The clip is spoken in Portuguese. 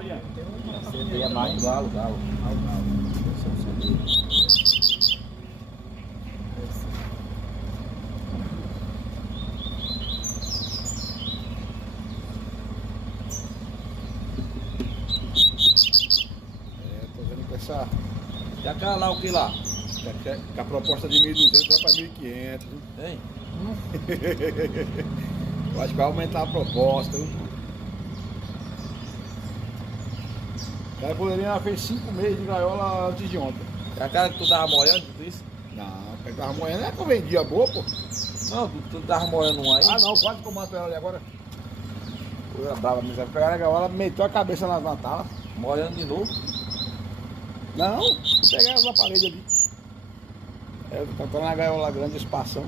Paulinha. CD é mais galo, galo. Tô vendo com essa. Já cá lá o que lá? Com a proposta de 1.200 vai para 1.500. Hein? Eu acho que vai aumentar a proposta. Viu? O cara poderia ter feito 5 meses de gaiola antes de ontem. É a cara que tu tava molhando, tudo isso? Não, eu tava moendo, é que eu vendia boa, pô. Não, tu tava molhando um aí? Ah não, quase que eu mato ela ali agora. Coisa brava, mas pegaram a gaiola, meteu a cabeça na tala. Molhando de novo? Não, peguei ela na parede ali. É, tá na gaiola grande, espação.